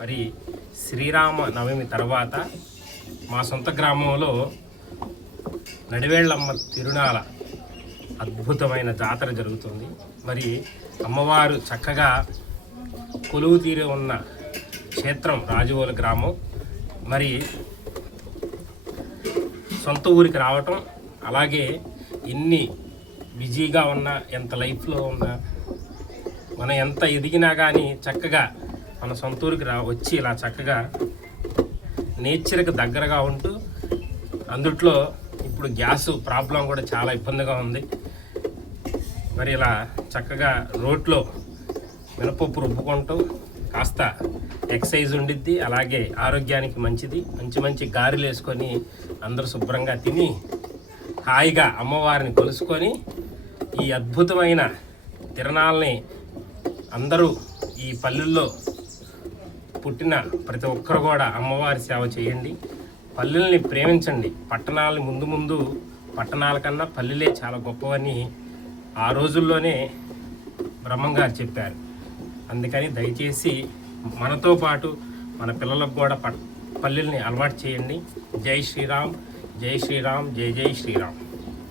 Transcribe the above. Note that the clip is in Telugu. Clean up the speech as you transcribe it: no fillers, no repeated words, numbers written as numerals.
మరి శ్రీరామ నవమి తర్వాత మా సొంత గ్రామంలో నడివేళ్ళమ్మ తిరునాళ అద్భుతమైన జాతర జరుగుతుంది. మరి అమ్మవారు చక్కగా కొలువు తీరి ఉన్న క్షేత్రం రాజువోలు గ్రామం. మరి సొంత ఊరికి రావటం, అలాగే ఎన్ని బిజీగా ఉన్నా, ఎంత లైఫ్లో ఉన్నా, మనం ఎంత ఎదిగినా కానీ చక్కగా మన సొంత ఊరికి వచ్చి ఇలా చక్కగా నేచర్కి దగ్గరగా ఉంటూ, అందుట్లో ఇప్పుడు గ్యాస్ ప్రాబ్లం కూడా చాలా ఇబ్బందిగా ఉంది. మరి ఇలా చక్కగా రోడ్లో మినపప్పు రుబ్బుకుంటూ కాస్త ఎక్సర్సైజ్ ఉండిద్ది, అలాగే ఆరోగ్యానికి మంచిది. మంచి మంచి గారెలు వేసుకొని అందరూ శుభ్రంగా తిని హాయిగా అమ్మవారిని కొలుసుకొని ఈ అద్భుతమైన తిరణాలని అందరూ ఈ పల్లెల్లో పుట్టిన ప్రతి ఒక్కరు కూడా అమ్మవారి సేవ చేయండి. పల్లెల్ని ప్రేమించండి. పట్టణాలని ముందు పట్టణాల కన్నా పల్లెలే చాలా గొప్పవని ఆ రోజుల్లోనే బ్రహ్మంగారు చెప్పారు. అందుకని దయచేసి మనతో పాటు మన పిల్లలకు కూడా పల్లెల్ని అలవాటు చేయండి. జై శ్రీరామ్, జై శ్రీరామ్, జై జై శ్రీరామ్.